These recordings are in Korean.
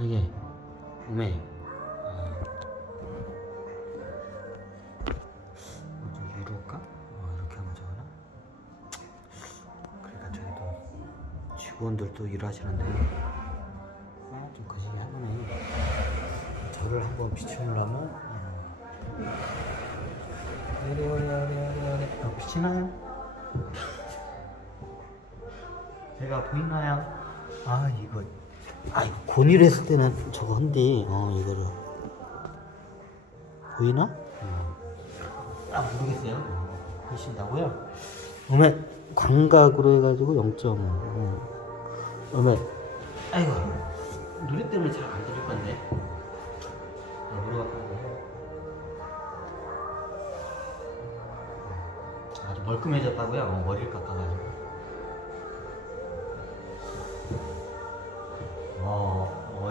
이게 오메 좀 위로 올까? 이렇게 하면 좋으나? 그러니까 저기도 직원들도 일하시는데 좀 거시기 하네. 저를 한번 비추려면 비치나요? 제가 보이나요? 이거 곤일 했을 때는 저거 한데 이거를 보이나? 모르겠어요. 보이신다고요? 어메 광각으로 해가지고 0.5 어메 아이고 노래 때문에 잘 안 들릴 건데 아주 멀끔해졌다고요? 머리를 깎아가지고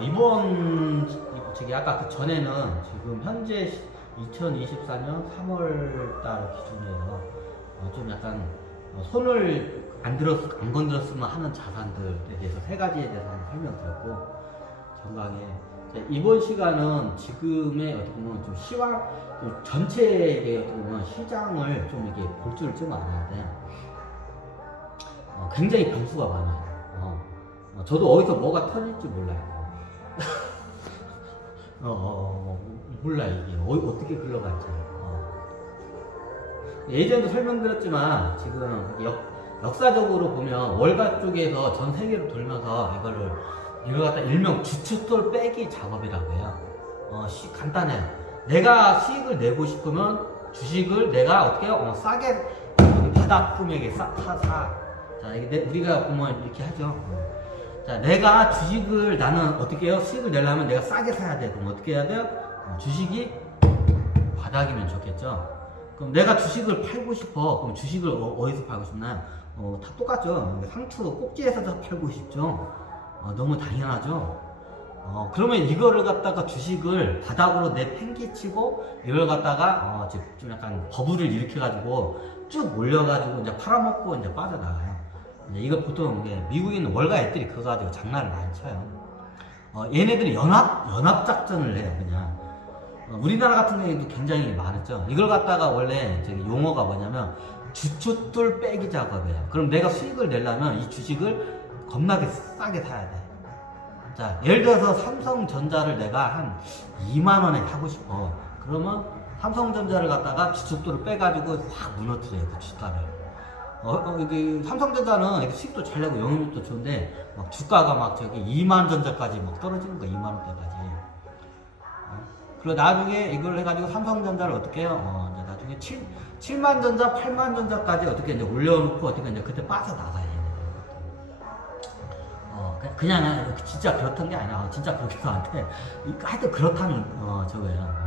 이번 저기 아까 그 전에는 지금 현재 2024년 3월달 기준에서 좀 약간 손을 안 건드렸으면 하는 자산들에 대해서 세 가지에 대해서 설명드렸고 정강에 이번 시간은 지금의 어떻게 보면 좀 좀 전체의 어떻게 보면 시장을 좀 이렇게 볼 줄을 좀 알아야 돼. 굉장히 변수가 많아요. 저도 어디서 뭐가 터질지 몰라요. 몰라 이게 어떻게 흘러갈지. 예전에도 설명드렸지만 지금 역사적으로 보면 월가 쪽에서 전 세계로 돌면서 이걸 갖다 일명 주춧돌 빼기 작업이라고 해요. 간단해요. 내가 수익을 내고 싶으면 주식을 내가 어떻게 해요? 싸게 바닥 금액에 사. 자, 우리가 보면 이렇게 하죠. 자, 내가 주식을 나는 어떻게 해요? 수익을 내려면 내가 싸게 사야 돼. 그럼 어떻게 해야 돼요? 주식이 바닥이면 좋겠죠. 그럼 내가 주식을 팔고 싶어. 그럼 주식을 어디서 팔고 싶나요? 다 똑같죠. 상투 꼭지에서 팔고 싶죠. 너무 당연하죠. 그러면 이거를 갖다가 주식을 바닥으로 내팽개치고 이걸 갖다가 좀 약간 버블을 일으켜가지고 쭉 올려가지고 이제 팔아먹고 이제 빠져나가요. 이거 보통 이제 미국에 있는 월가 애들이 그거 가지고 장난을 많이 쳐요. 얘네들이 연합작전을 해요, 그냥. 우리나라 같은 경우에도 굉장히 많았죠. 이걸 갖다가 원래 저기 용어가 뭐냐면 주춧돌 빼기 작업이에요. 그럼 내가 수익을 내려면 이 주식을 겁나게 싸게 사야 돼. 자, 예를 들어서 삼성전자를 내가 한 2만원에 사고 싶어. 그러면 삼성전자를 갖다가 주춧돌을 빼가지고 확 무너뜨려요, 그 주가를. 이게 삼성전자는 수익도 잘 내고 영업이익도 좋은데 막 주가가 막 저기 2만 전자까지 막 떨어지는 거야. 2만 원대까지. 그리고 나중에 이걸 해가지고 삼성전자를 어떻게 해요? 이제 나중에 7만 전자, 8만 전자까지 어떻게 이제 올려놓고 어떻게 이제 그때 빠져나가야 돼. 그냥 진짜 그렇던 게 아니라 진짜 그렇게도 안 돼. 하여튼 그렇다는 저거예요.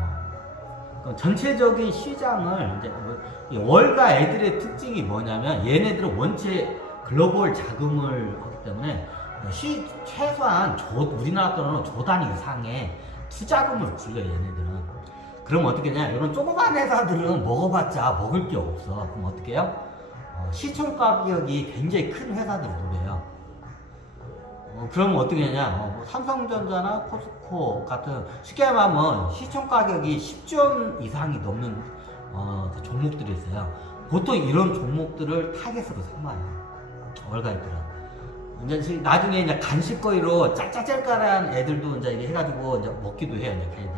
전체적인 시장을 이제 월가 애들의 특징이 뭐냐면 얘네들은 원체 글로벌 자금을 하기 때문에 최소한 우리나라 돈으로 조 단위 이상의 투자금을 굴려요, 얘네들은. 그럼 어떻게 하냐, 이런 조그만 회사들은 먹어봤자 먹을 게 없어. 그럼 어떻게 해요? 시총 가격이 굉장히 큰 회사들을 노려요. 그러면 어떻게 하냐, 삼성전자나 포스코 같은 쉽게 말하면 시총 가격이 10조 이상이 넘는 그 종목들이 있어요. 보통 이런 종목들을 타겟으로 삼아요, 월가애들은. 이제 나중에 이제 간식거리로 짤짤짤깔한 애들도 이제 이게 해가지고 이제 먹기도 해요, 이제 걔들.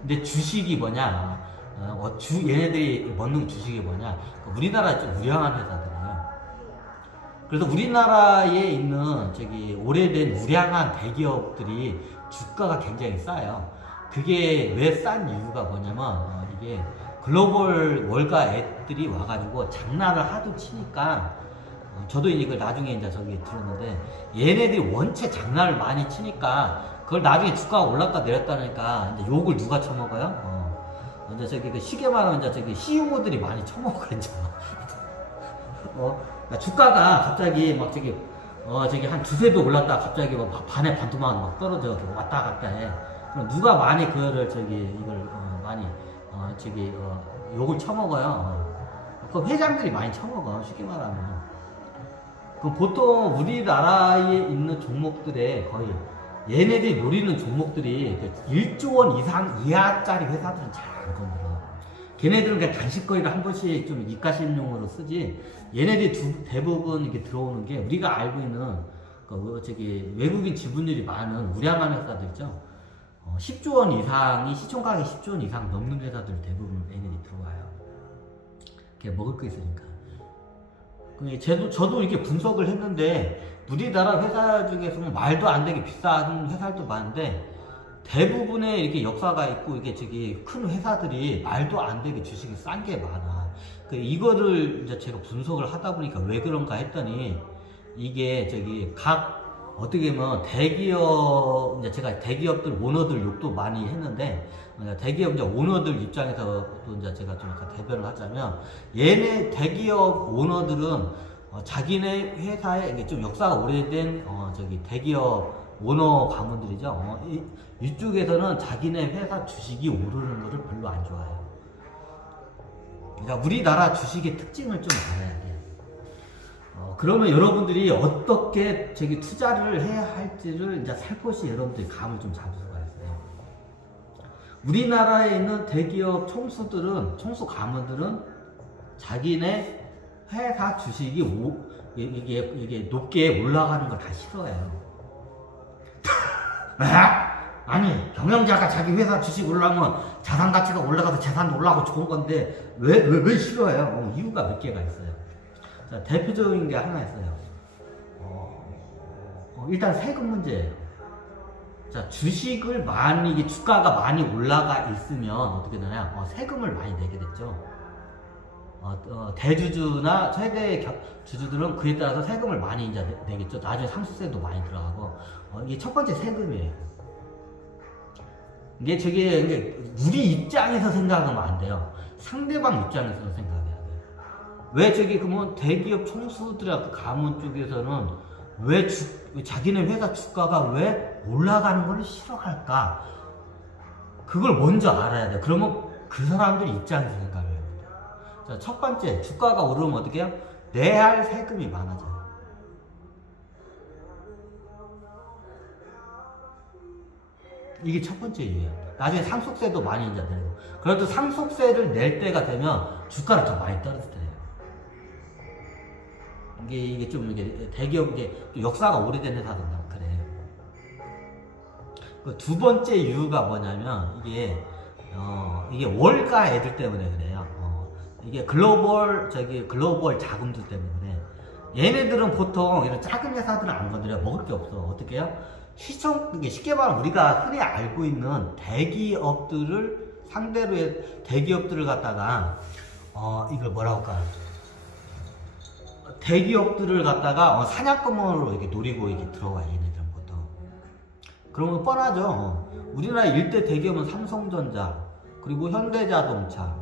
근데 주식이 뭐냐, 얘네들이 먹는 주식이 뭐냐, 우리나라 좀 우량한 회사들이에요. 그래서 우리나라에 있는 저기 오래된 우량한 대기업들이 주가가 굉장히 싸요. 그게 왜 싼 이유가 뭐냐면 이게 글로벌 월가 애들이 와가지고 장난을 하도 치니까 저도 이걸 나중에 이제 저기 들었는데 얘네들이 원체 장난을 많이 치니까 그걸 나중에 주가가 올랐다 내렸다니까 이제 욕을 누가 처먹어요? 이제 저기 그 시계 말하면 이제 저기 CEO들이 많이 처먹어 이제. 주가가 갑자기 막 저기 한 두세 배 올랐다가 갑자기 막 반에 반토막 막 떨어져 왔다 갔다 해. 그럼 누가 많이 이걸 많이 욕을 처먹어요. 그 회장들이 많이 처먹어, 쉽게 말하면. 그 보통 우리나라에 있는 종목들의 거의 얘네들이 노리는 종목들이 1조 원 이상 이하짜리 회사들은 잘 안 건드려. 걔네들은 그냥 간식거리를 한 번씩 좀 입가심용으로 쓰지. 얘네들이 대부분 이렇게 들어오는 게 우리가 알고 있는 외국인 지분율이 많은 우량한 회사들 있죠. 10조 원 이상이 시총가격이 10조 원 이상 넘는 회사들 대부분 얘네들이 들어와요. 걔 먹을 거 있으니까. 저도 이렇게 분석을 했는데 우리나라 회사 중에서는 말도 안 되게 비싼 회사들도 많은데 대부분의 이렇게 역사가 있고 이게 큰 회사들이 말도 안 되게 주식이 싼 게 많아. 이거를 이제 제가 분석을 하다 보니까 왜 그런가 했더니 이게 어떻게 보면 대기업, 이제 제가 대기업들 오너들 욕도 많이 했는데 대기업 이제 오너들 입장에서 또 이제 제가 좀 약간 대변을 하자면 얘네 대기업 오너들은 자기네 회사에 이게 좀 역사가 오래된 대기업 오너 가문들이죠. 이쪽에서는 자기네 회사 주식이 오르는 것을 별로 안 좋아해요. 그러니까 우리나라 주식의 특징을 좀 알아야 돼요. 그러면 여러분들이 어떻게 투자를 해야 할지를 이제 살포시 여러분들이 감을 좀 잡을 수가 있어요. 우리나라에 있는 대기업 총수 가문들은 자기네 회사 주식이 이게 높게 올라가는 걸 다 싫어해요. 아니 경영자가 자기 회사 주식 올라가면 자산 가치가 올라가서 재산도 올라가고 좋은 건데 왜 싫어해요? 이유가 몇 개가 있어요. 자, 대표적인 게 하나 있어요. 일단 세금 문제예요. 자, 주식을 주가가 많이 올라가 있으면 어떻게 되냐? 세금을 많이 내게 됐죠. 대주주나 최대 주주들은 그에 따라서 세금을 많이 이제 내겠죠. 나중에 상속세도 많이 들어가고. 이게 첫 번째 세금이에요. 이게 우리 입장에서 생각하면 안 돼요. 상대방 입장에서 생각해야 돼요. 왜 그러면 대기업 총수들하고 가문 쪽에서는 왜 자기네 회사 주가가 왜 올라가는 걸 싫어할까? 그걸 먼저 알아야 돼요. 그러면 그 사람들 입장에서 생각해야 돼요. 자, 첫 번째, 주가가 오르면 어떻게 해요? 내야 할 세금이 많아져요. 이게 첫 번째 이유예요. 나중에 상속세도 많이 이제 내고. 그래도 상속세를 낼 때가 되면 주가를 더 많이 떨어뜨려요. 이게 좀 대기업 역사가 오래된 회사도 그래요. 두 번째 이유가 뭐냐면 이게 월가 애들 때문에 그래요. 이게 글로벌 자금들 때문에 그래. 얘네들은 보통 이런 작은 회사들은 안 건드려. 먹을 게 없어. 어떻게 해요? 쉽게 말하면 우리가 흔히 알고 있는 대기업들을 상대로 대기업들을 갖다가 이걸 뭐라고 할까? 대기업들을 갖다가 사냥감으로 이렇게 노리고 이렇게 들어와 얘네들은 보통. 그러면 뻔하죠. 우리나라 일대 대기업은 삼성전자, 그리고 현대자동차,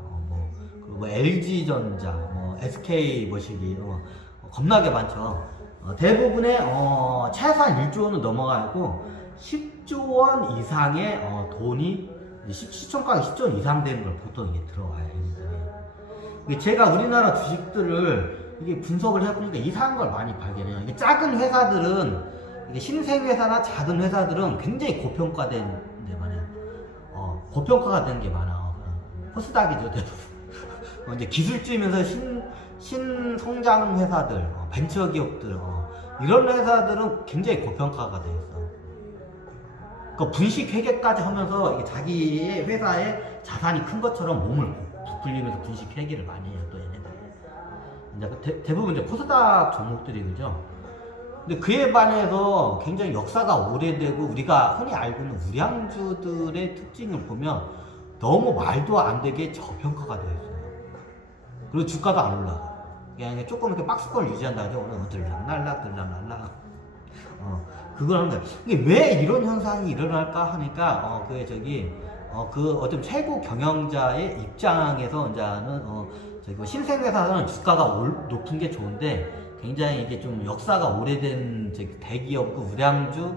그리고 LG전자, SK머시기 겁나게 많죠. 대부분의 최소한 1조 원은 넘어가고 10조 원 이상의 돈이 시총가격이 10조 원 이상 되는 걸 보통 이게 들어와요. 제가 우리나라 주식들을 이게 분석을 해보니까 이상한 걸 많이 발견해요. 이게 작은 회사들은 이게 신생회사나 작은 회사들은 굉장히 고평가된 데 많아요. 고평가가 된 게 많아. 코스닥이죠 대부분. 이제 기술주이면서 신성장 회사들, 벤처 기업들, 이런 회사들은 굉장히 고평가가 되어 있어. 분식 회계까지 하면서 이게 자기의 회사의 자산이 큰 것처럼 몸을 부풀리면서 분식 회계를 많이 해요, 또 얘네들. 이제 대부분 이제 코스닥 종목들이 그죠. 근데 그에 반해서 굉장히 역사가 오래되고 우리가 흔히 알고 있는 우량주들의 특징을 보면 너무 말도 안 되게 저평가가 되어 있어요. 그리고 주가도 안 올라가. 그냥 조금 이렇게 박스권을 유지한다 하죠. 오늘 들락날락. 그걸 하는 거예요. 이게 왜 이런 현상이 일어날까 하니까, 어떤 최고 경영자의 입장에서 이제는, 신생회사는 주가가 높은 게 좋은데, 굉장히 이게 좀 역사가 오래된 대기업, 우량주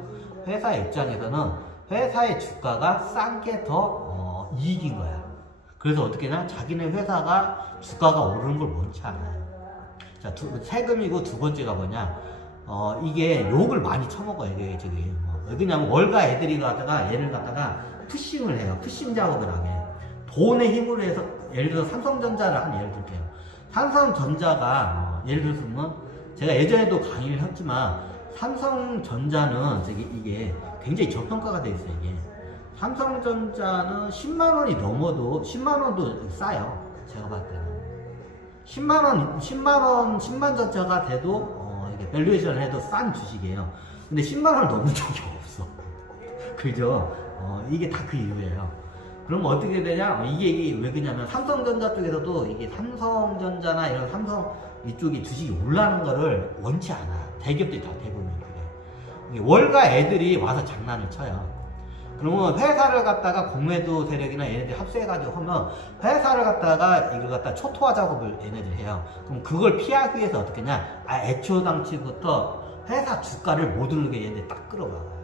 회사의 입장에서는 회사의 주가가 싼 게 더 이익인 거야. 그래서 어떻게 하냐? 자기네 회사가 주가가 오르는 걸 원치 않아요. 자, 세금이고 두 번째가 뭐냐? 이게 욕을 많이 처먹어요. 이게 왜냐면 월가 애들이 갖다가 얘를 갖다가 푸싱을 해요. 푸싱 작업을 하게. 돈의 힘으로 해서 예를 들어 삼성전자를 한 예를 들게요. 삼성전자가 예를 들면 제가 예전에도 강의를 했지만 삼성전자는 이게 굉장히 저평가가 돼 있어요. 이게 삼성전자는 10만원이 넘어도 10만원도 싸요. 제가 봤을 때는 10만전자가 돼도 이게 밸류에이션을 해도 싼 주식이에요. 근데 10만원을 넘은 적이 없어. 그죠? 이게 다 그 이유예요. 그럼 어떻게 되냐? 이게 왜 그러냐면 삼성전자 쪽에서도 이게 삼성전자나 이런 삼성 이쪽이 주식이 올라가는 거를 원치 않아. 대기업들이 다 대부분 그래. 월가 애들이 와서 장난을 쳐요. 그러면 회사를 갖다가 공매도 세력이나 얘네들이 합세해가지고 하면 회사를 갖다가 이걸 갖다 초토화 작업을 얘네들이 해요. 그럼 그걸 피하기 위해서 어떻게 하냐? 애초 당시부터 회사 주가를 못 오르게 얘네들 딱 끌어가요.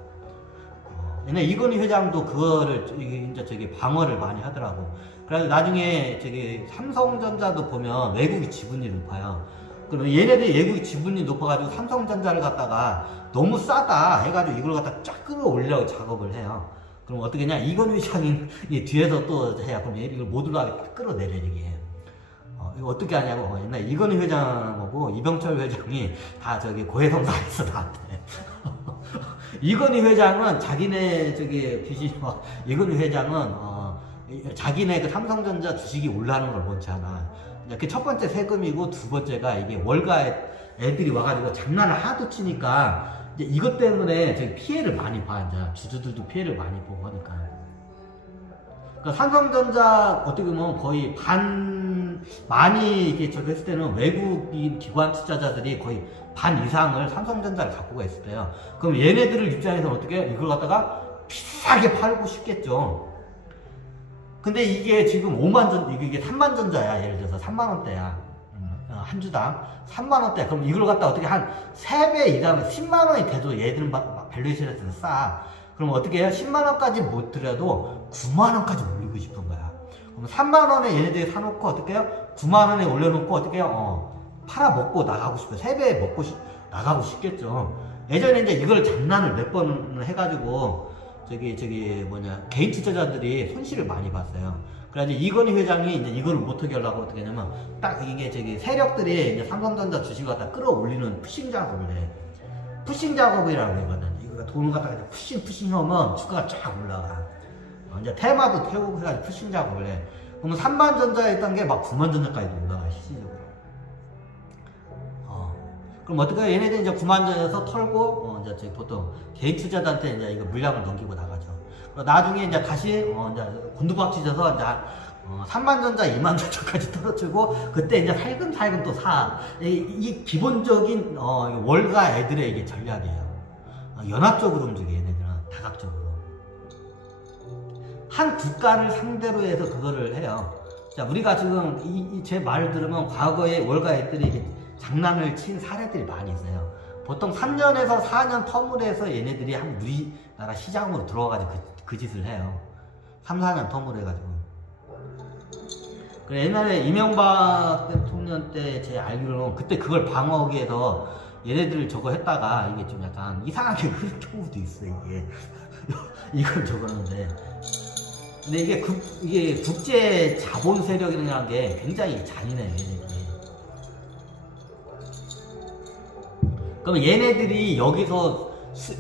얘네 이건희 회장도 그거를 이제 방어를 많이 하더라고. 그래서 나중에 삼성전자도 보면 외국이 지분이 높아요. 그럼 얘네들이 외국이 지분이 높아가지고 삼성전자를 갖다가 너무 싸다 해가지고 이걸 갖다 쫙 끌어올리려고 작업을 해요. 그럼 어떻게 하냐? 이건희 회장이 뒤에서 또 해야 그럼 이걸 못 올라가게 딱 끌어내려 이게. 이거 어떻게 하냐고. 옛날 이건희 회장하고 이병철 회장이 다 고해성사했어 나한테. 이건희 회장은 자기네 주식 이건희 회장은 자기네 그 삼성전자 주식이 올라가는 걸 원치 않아. 그 첫 번째 세금이고 두 번째가 이게 월가 애들이 와가지고 장난을 하도 치니까 이제 이것 때문에 피해를 많이 봐. 이제 주주들도 피해를 많이 보고 하니까. 그러니까 삼성전자 어떻게 보면 거의 많이 이렇게 했을 때는 외국인 기관 투자자들이 거의 반 이상을 삼성전자를 갖고 있을 때요. 그럼 얘네들 입장에서는 어떻게 이걸 갖다가 비싸게 팔고 싶겠죠. 근데 이게 지금 이게 3만전자야. 예를 들어서 3만원대야. 한 주당 3만원대. 그럼 이걸 갖다 어떻게 한 3배 이상 10만원이 돼도 얘들은 밸류에이션에서는 싸. 그럼 어떻게 해요? 10만원까지 못 들여도 9만원까지 올리고 싶은 거야. 그럼 3만원에 얘네들이 사놓고 어떻게 해요? 9만원에 올려놓고 어떻게 해요? 팔아먹고 나가고 싶어요. 3배 먹고 나가고 싶겠죠. 예전에 이제 이걸 장난을 몇 번 해가지고 개인 투자자들이 손실을 많이 봤어요. 그래가지고 이건희 회장이 이제 이걸 못하게 하려고 어떻게 하냐면 딱 이게 세력들이 이제 삼성전자 주식을 갖다 끌어올리는 푸싱 작업을 해. 푸싱 작업이라고 하거든. 이거 돈을 갖다가 푸싱 하면 주가가 쫙 올라가. 이제 테마도 태우고 해가지고 푸싱 작업을 해. 그러면 3만전자에 있던 게 막 9만전자까지도 올라가, 실질적으로. 그럼 어떻게 해요? 얘네들 이제 9만전에서 털고, 이제 보통 개인 투자자한테 이제 이거 물량을 넘기고 나가죠. 나중에 이제 다시, 이제 곤두박질해서 이제 3만전자, 2만전자까지 털어주고, 그때 이제 살금살금 또 사. 이 기본적인, 월가 애들의 이게 전략이에요. 연합적으로 움직여, 얘네들은. 다각적으로. 한 국가를 상대로 해서 그거를 해요. 자, 우리가 지금 제 말을 들으면 과거에 월가 애들이 장난을 친 사례들이 많이 있어요. 보통 3년에서 4년 텀을 해서 얘네들이 우리나라 시장으로 들어와가지고 그 짓을 해요. 3, 4년 텀을 해가지고. 그래, 옛날에 이명박 대통령 때 제 알기로는 그때 그걸 방어하기 위해서 얘네들 저거 했다가 이게 좀 약간 이상하게 흐른 경우도 있어, 이게. 이걸 저거는데. 근데 이게 국제 자본 세력이라는 게 굉장히 잔인해요, 얘네들이. 그럼 얘네들이 여기서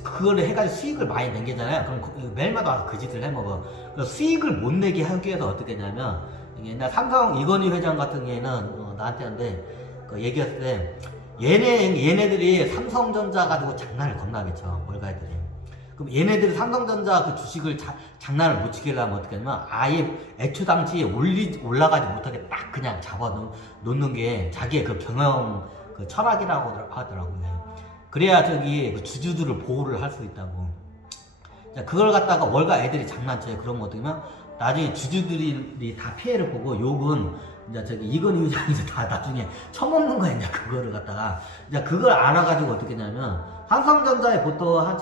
그걸 해가지고 수익을 많이 남기잖아요. 그럼 매일마다 와서 그 짓을 해먹어. 수익을 못 내게 하기 위해서 어떻게 했냐면, 옛날 삼성 이건희 회장 같은 경우에는 나한테 한데 얘기했을 때 얘네들이 삼성전자 가지고 장난을 겁나게 쳐, 월가애들이. 그럼 얘네들이 삼성전자 그 주식을 장난을 못 치게 하려면 어떻게 하냐면 아예 애초 당시에 올라가지 못하게 딱 그냥 잡아 놓는 게 자기의 그 경영 그 철학이라고 하더라고요. 그래야 그 주주들을 보호를 할 수 있다고. 그걸 갖다가 월가 애들이 장난쳐요. 그러면 어떻게 하면 나중에 주주들이 다 피해를 보고 욕은 이제 이건희 회장에서 다 나중에 처먹는 거야. 이제 그거를 갖다가 이제 그걸 알아가지고 어떻게 했냐면 삼성전자에 보통 한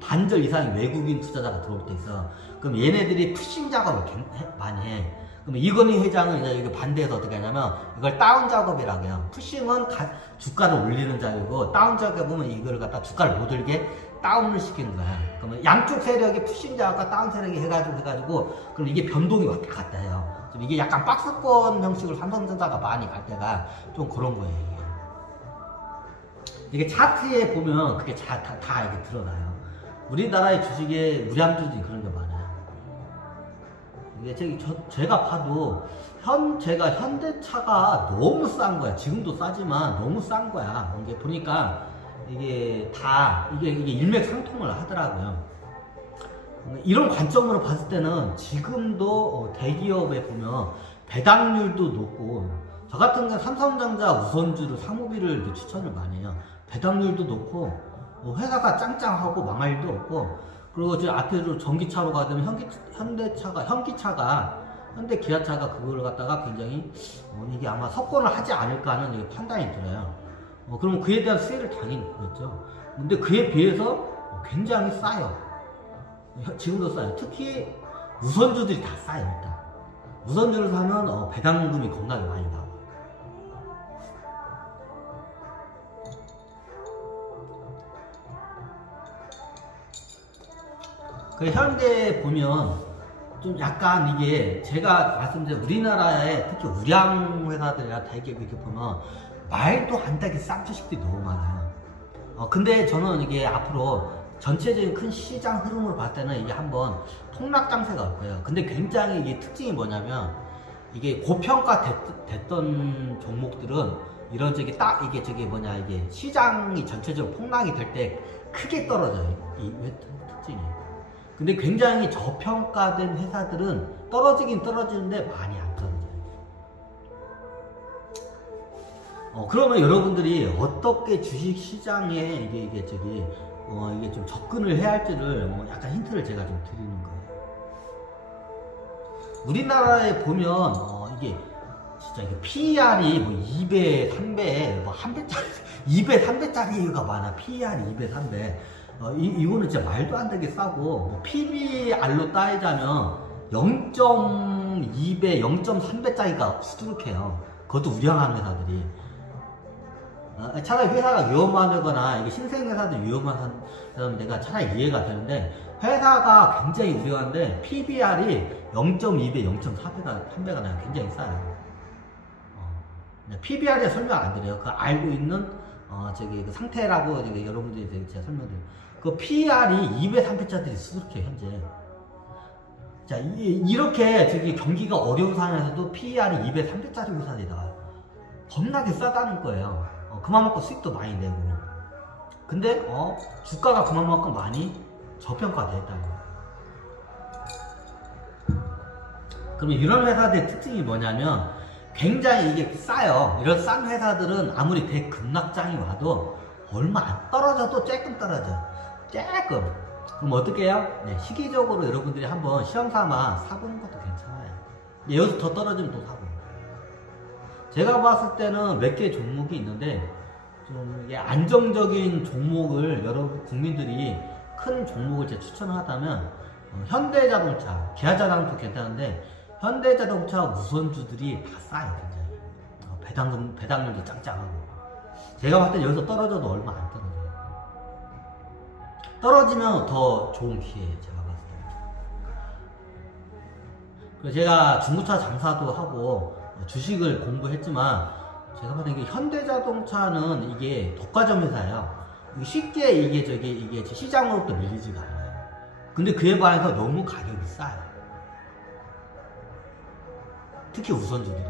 반절 이상의 외국인 투자자가 들어올 때 있어. 그럼 얘네들이 푸싱 작업을 많이 해. 그럼 이건희 회장은 이제 이거 반대해서 어떻게 하냐면 이걸 다운 작업이라고 해요. 푸싱은 주가를 올리는 작업이고 다운 작업은 이걸 갖다 주가를 못 올게 다운을 시키는 거야. 그러면 양쪽 세력이 푸싱 자극과 다운 세력이 해가지고 그럼 이게 변동이 왔다 갔다 해요. 좀 이게 약간 박스권 형식으로 삼성전자가 많이 갈 때가 좀 그런 거예요. 이게 차트에 보면 그게 다 이렇게 드러나요. 우리나라의 주식에 우량주들이 그런 게 많아요. 이게 제가 봐도 제가 현대차가 너무 싼 거야. 지금도 싸지만 너무 싼 거야. 이게 보니까 이게 일맥상통을 하더라고요. 이런 관점으로 봤을 때는 지금도 대기업에 보면 배당률도 높고, 저 같은 경우는 삼성전자 우선주를 상무비를 추천을 많이 해요. 배당률도 높고 회사가 짱짱하고 망할 일도 없고, 그리고 저 앞에로 전기차로 가면 현대 기아차가 그걸 갖다가 굉장히 이게 아마 석권을 하지 않을까 하는 판단이 들어요. 그러면 그에 대한 수혜를 당연히 보겠죠. 근데 그에 비해서 굉장히 싸요. 지금도 싸요. 특히 우선주들이 다 싸요. 일단 우선주를 사면 배당금이 겁나게 많이 나와. 그 현대에 보면 좀 약간 이게 제가 말씀드린 우리나라의 특히 우량 회사들이나 대기업 이렇게 보면 말도 안 되게 싼 주식들이 너무 많아요. 근데 저는 이게 앞으로 전체적인 큰 시장 흐름으로 봤을 때는 이게 한번 폭락장세가 올 거예요. 근데 굉장히 이게 특징이 뭐냐면, 이게 고평가 됐던 종목들은 이런 이게 시장이 전체적으로 폭락이 될 때 크게 떨어져요. 이 특징이. 근데 굉장히 저평가된 회사들은 떨어지긴 떨어지는데 많이 안 떨어져요. 그러면 여러분들이 어떻게 주식 시장에 이게 좀 접근을 해야 할지를 약간 힌트를 제가 좀 드리는 거예요. 우리나라에 보면 이게 진짜 이게 PER이 2배, 3배, 1배짜리, 2배, 3배짜리가 많아. PER이 2배, 3배. 이거는 진짜 말도 안 되게 싸고, PBR로 따지자면 0.2배, 0.3배짜리가 수두룩해요. 그것도 우량한 회사들이. 차라리 회사가 위험하거나 이게 신생회사들 위험한 회사는 내가 차라리 이해가 되는데, 회사가 굉장히 우량한데 PBR이 0.2배, 0.4배가 3배가 나요. 굉장히 싸요. PBR에 설명 안 드려요. 그 알고 있는 그 상태라고 여러분들이 제가 설명드려요. 그 PER이 2배, 3배짜리들이 수두룩해요, 현재. 자, 이렇게 경기가 어려운 상황에서도 PER이 2배, 3배짜리 회사들이 나와요. 겁나게 싸다는 거예요. 그만큼 수익도 많이 내고. 근데 주가가 그만큼 많이 저평가되어 있다는 거예요. 그러면 이런 회사들의 특징이 뭐냐면 굉장히 이게 싸요. 이런 싼 회사들은 아무리 대급락장이 와도 얼마 안 떨어져도 조금 떨어져. 조금. 그럼 어떻게 해요? 네, 시기적으로 여러분들이 한번 시험삼아 사보는 것도 괜찮아요. 여기서 더 떨어지면 또 사고. 제가 봤을 때는 몇 개 종목이 있는데, 좀 이게 안정적인 종목을 여러분 국민들이 큰 종목을 제가 추천을 하다면 현대자동차, 기아자동차도 괜찮은데 현대자동차 우선주들이 다 싸요. 굉장히. 배당률도 짱짱하고. 제가 봤을 때 여기서 떨어져도 얼마 안 떨어져요. 떨어지면 더 좋은 기회예요, 제가 봤을 때. 그래서 제가 중고차 장사도 하고 주식을 공부했지만, 제가 봤을 때 이게 현대자동차는 이게 독과점 회사예요. 쉽게 이게 시장으로부터 밀리지가 않아요. 근데 그에 반해서 너무 가격이 싸요. 특히 우선주들이.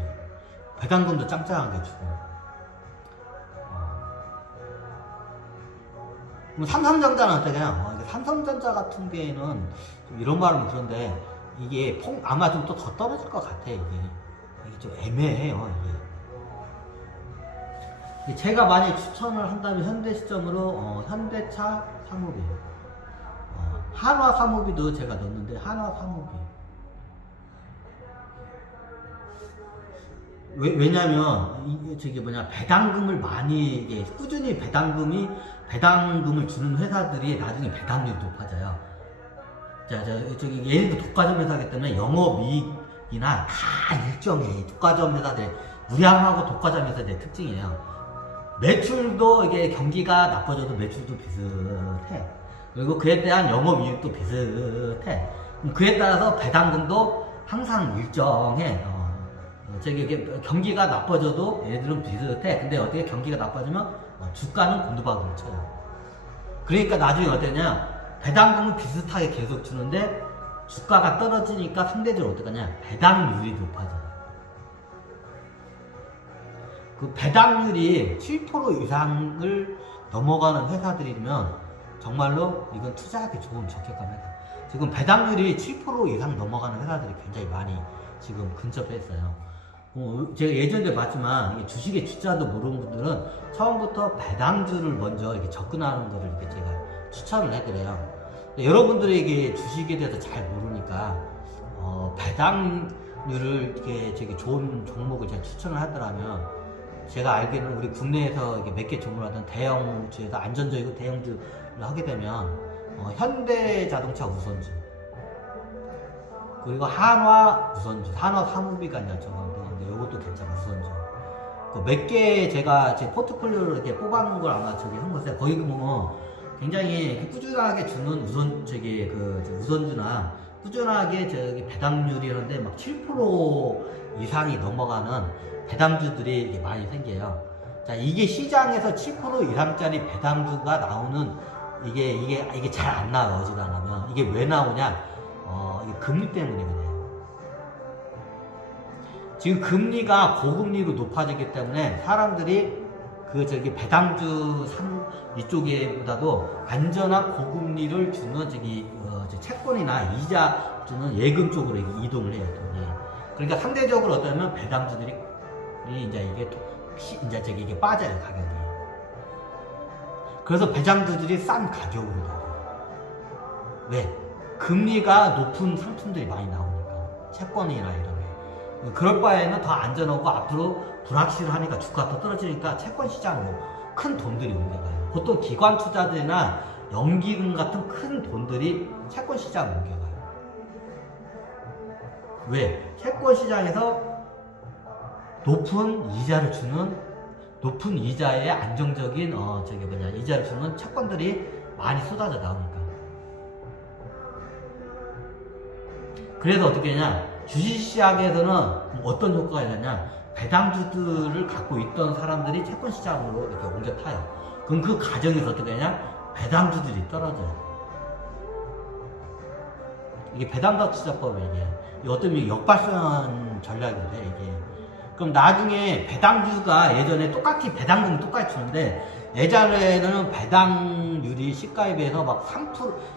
배당금도 짱짱하게 주고. 그럼 삼성전자는 어떻게 해요? 삼성전자 같은 경우에는 좀 이런 말은 그런데, 이게 아마 좀 또 더 떨어질 것 같아, 이게 좀 애매해요, 이게. 제가 만약에 추천을 한다면 현대 시점으로 현대차 상무비, 한화 상무비도 제가 넣었는데, 한화 상무비. 왜냐면 배당금을 많이, 이게 꾸준히 배당금을 주는 회사들이 나중에 배당률이 높아져요. 예를 들어 독과점 회사이기 때문에 영업이익이나 다 일정해. 독과점 회사들, 우량하고 독과점 회사들의 특징이에요. 매출도 이게 경기가 나빠져도 매출도 비슷해. 그리고 그에 대한 영업이익도 비슷해. 그에 따라서 배당금도 항상 일정해. 저기 경기가 나빠져도 얘들은 비슷해. 근데 어떻게 경기가 나빠지면 주가는 곤두박이를 쳐요. 그러니까 나중에 어떠냐, 배당금을 비슷하게 계속 주는데 주가가 떨어지니까 상대적으로 어떡하냐, 배당률이 높아져요. 그 배당률이 7% 이상을 넘어가는 회사들이면 정말로 이건 투자하기 좋은 적격한 회사. 지금 배당률이 7% 이상 넘어가는 회사들이 굉장히 많이 지금 근접해 있어요. 제가 예전에 봤지만 주식의 주자도 모르는 분들은 처음부터 배당주를 먼저 이렇게 접근하는 거를 이렇게 제가 추천을 해드려요. 여러분들이 이게 주식에 대해서 잘 모르니까 배당률을 이렇게 되게 좋은 종목을 제가 추천을 하더라면, 제가 알기로는 우리 국내에서 이게 몇 개 종목을 하던 대형주에서 안전적이고 대형주를 하게 되면 현대자동차 우선주, 그리고 한화 우선주, 한화 사무비가 이제 저건데 이것도 괜찮아. 우선주 그 몇 개 제가 제 포트폴리오를 이렇게 뽑아놓은 걸 아마 저기 한 것에, 거기 보면 굉장히 꾸준하게 주는 우선주나 꾸준하게 저기 배당률이 하는데 막 7% 이상이 넘어가는 배당주들이 많이 생겨요. 자, 이게 시장에서 7% 이상짜리 배당주가 나오는 이게 잘 안 나와요. 어지간하면. 이게 왜 나오냐? 이게 금리 때문이거든요. 지금 금리가 고금리로 높아지기 때문에 사람들이 배당주 이쪽에보다도 안전한 고금리를 주는 채권이나 이자 주는 예금 쪽으로 이동을 해요. 그러니까 상대적으로 어떠면 배당주들이 이게 빠져요, 가격이. 그래서 배당주들이 싼 가격으로 나와요. 왜? 금리가 높은 상품들이 많이 나오니까. 채권이나 이런 게. 그럴 바에는 더 안전하고 앞으로 불확실하니까 주가가 더 떨어지니까 채권 시장으로 큰 돈들이 옮겨가요. 보통 기관 투자들이나 연기금 같은 큰 돈들이 채권 시장으로 옮겨가요. 왜? 채권 시장에서 높은 이자를 주는, 높은 이자의 안정적인 이자를 주는 채권들이 많이 쏟아져 나오니까. 그래서 어떻게 하냐, 주식시장에서는 어떤 효과가 있느냐, 배당주들을 갖고 있던 사람들이 채권 시장으로 이렇게 옮겨 타요. 그럼 그 과정에서 어떻게 하냐, 배당주들이 떨어져요. 이게 배당주 투자법이 이게 어떤 역발상 전략이래, 이게. 그럼 나중에 배당주가 예전에 똑같이 배당금 똑같이 주는데, 예전에는 배당률이 시가에 비해서 막 3%,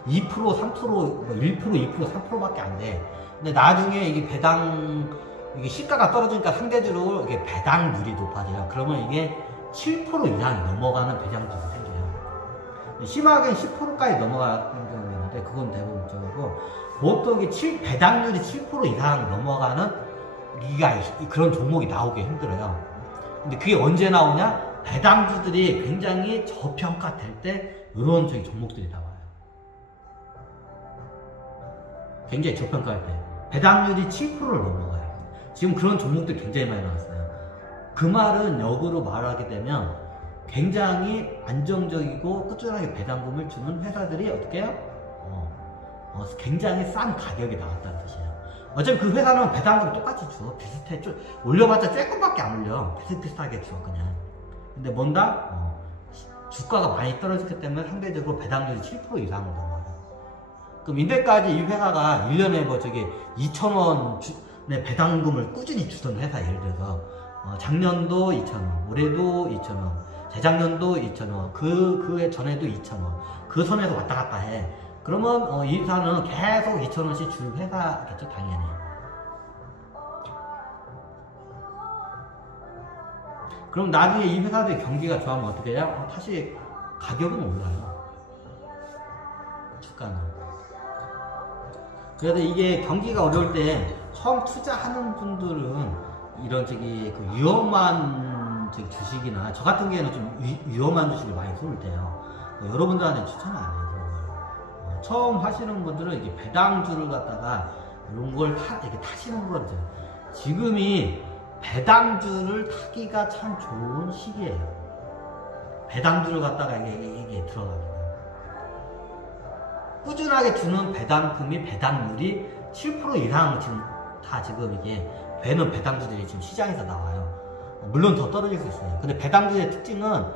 2%, 3%, 1%, 2%, 3%밖에 안 돼. 근데 나중에 이게 시가가 떨어지니까 상대적으로 이게 배당률이 높아져요. 그러면 이게 7% 이상이 넘어가는 배당주가 생겨요. 심하게는 10%까지 넘어가는 경우가 있는데, 그건 대부분 적고, 보통 배당률이 7% 이상 넘어가는 그런 종목이 나오기 힘들어요. 근데 그게 언제 나오냐? 배당주들이 굉장히 저평가될 때 이런 종목들이 나와요. 굉장히 저평가할 때 배당률이 7%를 넘어가요. 지금 그런 종목들이 굉장히 많이 나왔어요. 그 말은 역으로 말하게 되면 굉장히 안정적이고 꾸준하게 배당금을 주는 회사들이 어떻게 해요? 굉장히 싼 가격이 나왔다는 뜻이에요. 어차피 그 회사는 배당금 똑같이 줘. 비슷해. 올려봤자 조금밖에 안 올려. 비슷비슷하게 줘, 그냥. 근데 뭔가 주가가 많이 떨어졌기 때문에 상대적으로 배당률이 7% 이상으로 넘어가요. 그럼 이때까지 이 회사가 1년에 2,000원의 배당금을 꾸준히 주던 회사, 예를 들어서 작년도 2,000원, 올해도 2,000원, 재작년도 2,000원, 그 전에도 2,000원, 그 선에서 왔다 갔다 해. 그러면 이 회사는 계속 2,000원씩 줄 회사겠죠, 당연히. 그럼 나중에 이 회사들이 경기가 좋아하면 어떻게 해요? 다시 가격은 올라요. 주가는. 그래서 이게 경기가 어려울 때 처음 투자하는 분들은 이런 위험한 주식이나, 저 같은 경우에는 좀 위험한 주식을 많이 손을 대요. 여러분들한테 추천은 안 해요. 처음 하시는 분들은 이게 배당주를 갖다가 이런 걸 이렇게 타시는 거죠. 지금이 배당주를 타기가 참 좋은 시기예요. 배당주를 갖다가 이게 들어가면. 꾸준하게 주는 배당금이 배당률이 7% 이상 지금 이게 되는 배당주들이 지금 시장에서 나와요. 물론 더 떨어질 수 있어요. 근데 배당주의 특징은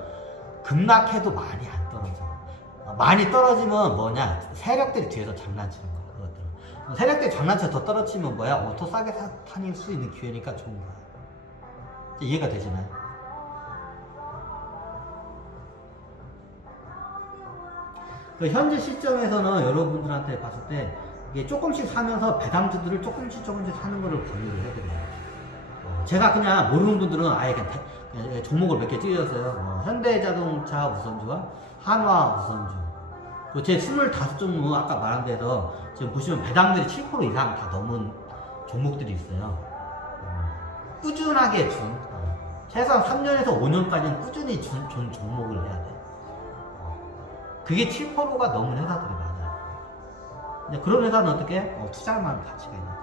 급락해도 많이 안 떨어져. 많이 떨어지면 뭐냐, 세력들이 뒤에서 장난치는 거야. 그것들은 세력들이 장난쳐 더 떨어지면 뭐야, 더 싸게 다닐 수 있는 기회니까 좋은 거야. 이해가 되시나요? 현재 시점에서는 여러분들한테 봤을 때 이게 조금씩 사면서 배당주들을 조금씩 사는 거를 권유를 해드려요. 제가 그냥 모르는 분들은 아예 그냥 종목을 몇 개 찍어줬어요. 현대자동차 우선주와 한화 우선주. 그리고 제 25종목 아까 말한 데서 지금 보시면 배당률이 7% 이상 다 넘은 종목들이 있어요. 꾸준하게 최소한 3년에서 5년까지는 꾸준히 준 종목을 해야 돼. 그게 7%가 넘은 회사들이 많아요. 근데 그런 회사는 어떻게? 투자할 만한 가치가 있는 거예요.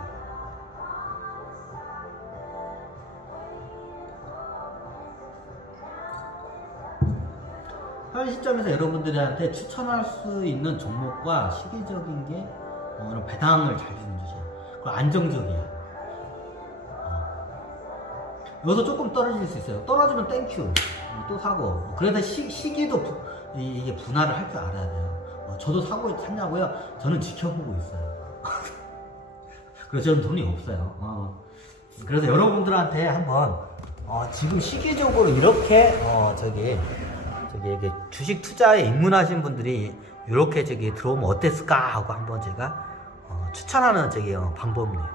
현 시점에서 여러분들한테 추천할 수 있는 종목과 시기적인 게 이런 배당을 잘 주는 주식, 그리고 안정적이야. 여기서 조금 떨어질 수 있어요. 떨어지면 땡큐 또 사고. 그래서 시기도 이게 분할을 할 줄 알아야 돼요. 저도 샀냐고요? 저는 지켜보고 있어요. 그래서 저는 돈이 없어요. 그래서 여러분들한테 한번 지금 시기적으로 이렇게 이게 주식 투자에 입문하신 분들이 이렇게 들어오면 어땠을까 하고 한번 제가 추천하는 방법이에요.